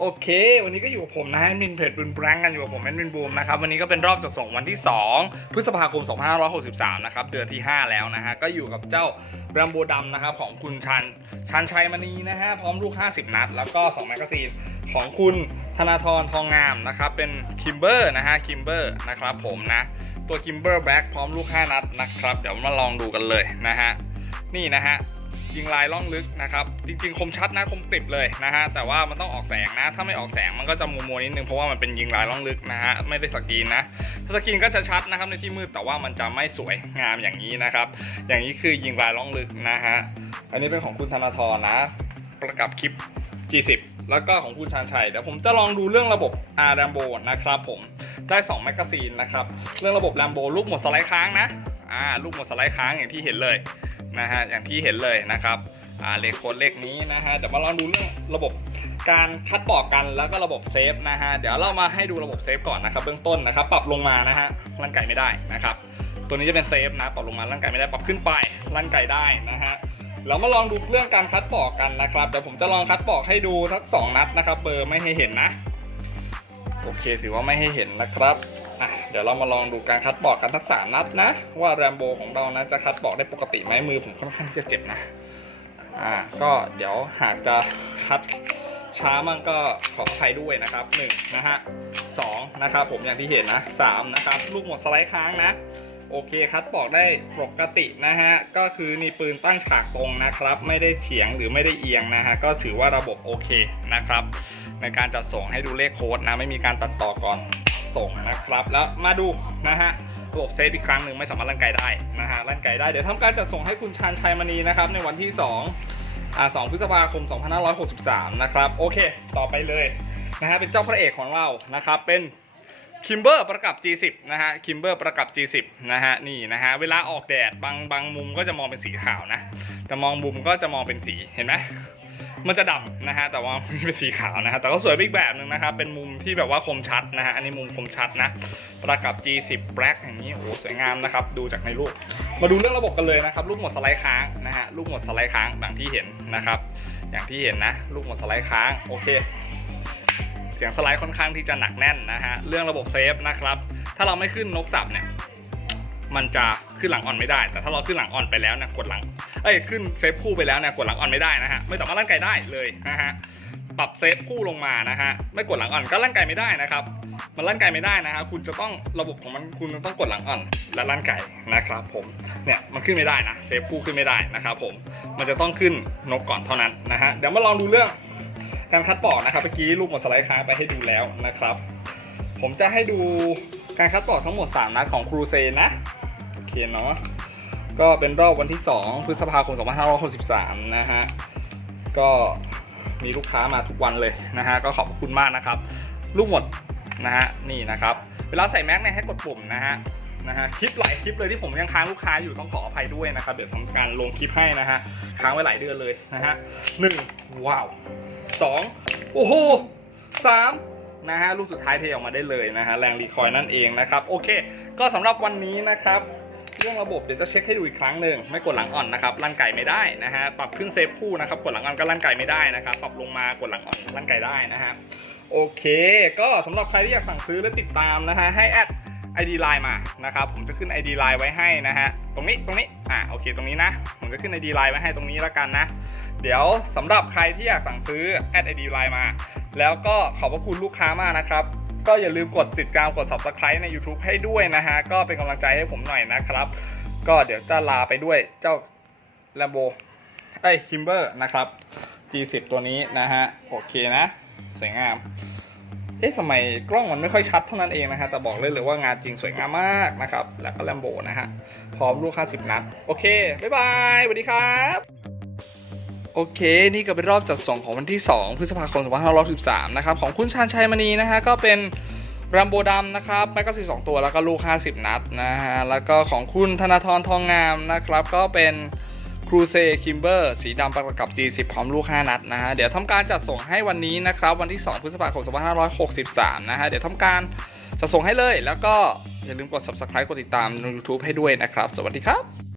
โอเค วันนี้ก็อยู่กับผมนะฮะมินเพจบุญแบงกันอยู่กับผมแอดมินบูมนะครับวันนี้ก็เป็นรอบจัดส่งวันที่ 2 พฤษภาคม 2563 นะครับเดือนที่ 5 แล้วนะฮะก็อยู่กับเจ้าแรมโบดำนะครับของคุณชันชันชัยมณีนะฮะพร้อมลูก 50 นัด แล้วก็2แมกกาซีนของคุณธนาธรทองงามนะครับเป็นคิมเบอร์นะฮะคิมเบอร์นะครับผมนะตัวคิมเบอร์แบ็กพร้อมลูก 5 นัดนะครับเดี๋ยวมาลองดูกันเลยนะฮะนี่นะฮะ ยิงลายล่องลึกนะครับ จริงๆ คมชัดนะคมกริบเลยนะฮะ แต่ว่ามันต้องออกแสงนะ ถ้าไม่ออกแสงมันก็จะมัวมัวๆนิดนึงเพราะว่ามันเป็นยิงลายล่องลึกนะฮะ ไม่ได้สกรีนนะ ถ้าสกรีนก็จะชัดนะครับในที่มืด แต่ว่ามันจะไม่สวยงามอย่างนี้นะครับ อย่างนี้คือยิงลายล่องลึกนะฮะ อันนี้เป็นของคุณธนาธรนะ ประกับคลิป G10 แล้วก็ของคุณชานชัย เดี๋ยวผมจะลองดูเรื่องระบบ R r a m b o นะครับผม ได้2แมกกาซีนนะครับ เรื่องระบบ r a m b o ลูกหมดสไลด์ค้างนะ อ่า ลูกหมดสไลด์ค้างอย่างที่เห็นเลย นะฮะอย่างที่เห็นเลยนะครับอ่าเลขโค้ดเลขนี้นะฮะเดี๋ยวมาลองดูเรื่องระบบการคัดบอกกันแล้วก็ระบบเซฟนะฮะเดี๋ยวเรามาให้ดูระบบเซฟก่อนนะครับเบื้องต้นนะครับ ปรับลงมานะฮะลั่นไก่ไม่ได้นะครับ ตัวนี้จะเป็นเซฟนะปรับลงมาลั่นไก่ไม่ได้ปรับขึ้นไปลั่นไก่ได้นะฮะเรามาลองดูเรื่องการคัดปอกกันนะครับเดี๋ยวผมจะลองคัดปอกให้ดูทั้งสองนัดนะครับ เบอร์ไม่ให้เห็นนะ โอเคถือว่าไม่ให้เห็นนะครับ อะเดี๋ยวเรามาลองดูการคัดปอกกันทั้งสามนัดนะ ว่าแรมโบของเรานะจะคัดปอกได้ปกติไหมมือผมค่อนข้างที่จะเจ็บนะอ่าก็เดี๋ยวหากจะคัดช้ามั่งก็ขออภัยด้วยนะครับหนึ่งนะฮะสองนะครับผมอย่างที่เห็นนะสามนะครับลูกหมดสไลด์ค้างนะโอเคคัดปอกได้ปกตินะฮะก็คือนี่ปืนตั้งฉากตรงนะครับ ไม่ได้เฉียงหรือไม่ได้เอียงนะฮะก็ถือว่าระบบโอเคนะครับ ในการจัดส่งให้ดูเลขโค้ดนะไม่มีการตัดต่อก่อน ส่งนะครับ แล้วมาดูนะฮะระบบเซฟอีกครั้งหนึ่งไม่สามารถลั่นไกได้นะฮะลั่นไกได้เดี๋ยวทำการจัดส่งให้คุณชานชัยมณีนะครับในวันที่2อ่า2พฤษภาคม 2563 นะครับโอเค ต่อไปเลยนะฮะเป็นเจ้าพระเอกของเรานะครับเป็นคิมเบอร์ประกับ G10 นะฮะคิมเบอร์ประกับ G10 นะฮะนี่นะฮะเวลาออกแดดบางบางมุมก็จะมองเป็นสีขาวนะแต่มองมุมก็จะมองเป็นสีเห็นไหม มันจะดำนะฮะแต่ว่าไม่เป็นสีขาวนะฮะแต่ก็สวยอีกแบบหนึ่งนะครับเป็นมุมที่แบบว่าคมชัดนะฮะอันนี้มุมคมชัดนะประกับ G10 Black อย่างนี้โอ้โหสวยงามนะครับดูจากในรูป มาดูเรื่องระบบกันเลยนะครับลูกหมดสไลด์ค้างนะฮะลูกหมดสไลด์ค้างอย่างที่เห็นนะครับอย่างที่เห็นนะลูกหมดสไลด์ค้างโอเค เสียงสไลด์ค่อนข้างที่จะหนักแน่นนะฮะเรื่องระบบเซฟนะครับถ้าเราไม่ขึ้นนกสับเนี่ยมันจะขึ้นหลังอ่อนไม่ได้ แต่ถ้าเราขึ้นหลังอ่อนไปแล้วเนี่ยกดหลัง เอ้ยขึ้นเซฟคู่ไปแล้วเนี่ยกดหลังอ่อนไม่ได้นะฮะไม่สามารถลั่นไกได้เลยนะฮะปรับเซฟคู่ลงมานะฮะไม่กดหลังอ่อนก็ลั่นไกไม่ได้นะครับมันลั่นไกไม่ได้นะฮะคุณจะต้องระบบของมันคุณต้องกดหลังอ่อนและลั่นไกนะครับผมเนี่ยมันขึ้นไม่ได้นะเซฟคู่ขึ้นไม่ได้นะครับผมมันจะต้องขึ้นนกก่อนเท่านั้นนะฮะเดี๋ยวมาลองดูเรื่องการคัดปอกนะครับเมื่อกี้ลูกหมดสไลด์ค้างไปให้ดูแล้วนะครับ ผมจะให้ดูการคัดปอกทั้งหมด 3 นัดของครูเซนนะ โอเคเนาะ ก็เป็นรอบวันที่ 2 พฤษภาคม 2563 นะฮะ ก็มีลูกค้ามาทุกวันเลยนะฮะ ก็ขอบคุณมากนะครับ ลูกหมดนะฮะ นี่นะครับ เวลาใส่แม็กเนี่ยให้กดปุ่มนะฮะ นะฮะ คลิปหลายคลิปเลยที่ผมยังค้างลูกค้าอยู่ต้องขออภัยด้วยนะครับ เดี๋ยวทำการลงคลิปให้นะฮะ ค้างไว้หลายเดือนเลยนะฮะหนึ่งว้าวสองโอ้โหสามนะฮะ ลูกสุดท้ายเทออกมาได้เลยนะฮะ แรงรีคอยนั่นเองนะครับ โอเค ก็สำหรับวันนี้นะครับ เรื่องระบบเดี๋ยวจะเช็คให้ดูอีกครั้งหนึ่งไม่กดหลังอ่อนนะครับลั่นไก่ไม่ได้นะฮะปรับขึ้นเซฟคู่นะครับกดหลังอ่อนก็ลั่นไก่ไม่ได้นะครับปรับลงมากดหลังอ่อนลั่นไก่ได้นะฮะโอเค ก็สำหรับใครที่อยากสั่งซื้อและติดตามนะฮะให้แอด ID Line มานะครับผมจะขึ้น ID Line ไว้ให้นะฮะตรงนี้ตรงนี้อ่าโอเคตรงนี้นะ ผมจะขึ้น ID Line ไว้ให้ตรงนี้แล้วกันนะ เดี๋ยวสำหรับใครที่อยากสั่งซื้อแอด ID Line มา แล้วก็ขอบพระคุณลูกค้ามากนะครับ ก็อย่าลืมกดติดตามกด subscribe ใน YouTube ให้ด้วยนะฮะ ก็เป็นกำลังใจให้ผมหน่อยนะครับ ก็เดี๋ยวจะลาไปด้วยเจ้า l a m b o ไอ้คิมเบอร์นะครับ G10 ตัวนี้นะฮะ โอเคนะ สวยงาม เอ๊ะทำไมกล้องมันไม่ค่อยชัดเท่านั้นเองนะฮะ แต่บอกเลยเลยว่างานจริงสวยงามมากนะครับ แล้วก็ l a m b o นะฮะ พร้อมลูก 50 นัด โอเค บ๊ายบายสวัสดีครับ โอเค นี่ก็เป็นรอบจัดส่งของวันที่ 2 พฤษภาคม 2513 นะครับ ของคุณชาญชัยมณีนะฮะ ก็เป็นแรมโบดำนะครับแมกกาซีน2ตัว แล้วก็ลูก 50 นัดนะฮะ แล้วก็ของคุณธนาธรทองงามนะครับ ก็เป็นครูเซคิมเบอร์สีดำประกับ G10 พร้อมลูก 5 นัดนะฮะ เดี๋ยวทำการจัดส่งให้วันนี้นะครับ วันที่ 2 พฤษภาคม 2563 นะฮะ เดี๋ยวทำการจัดส่งให้เลย แล้วก็อย่าลืมกด subscribe กดติดตามใน YouTube ให้ด้วยนะครับ สวัสดีครับ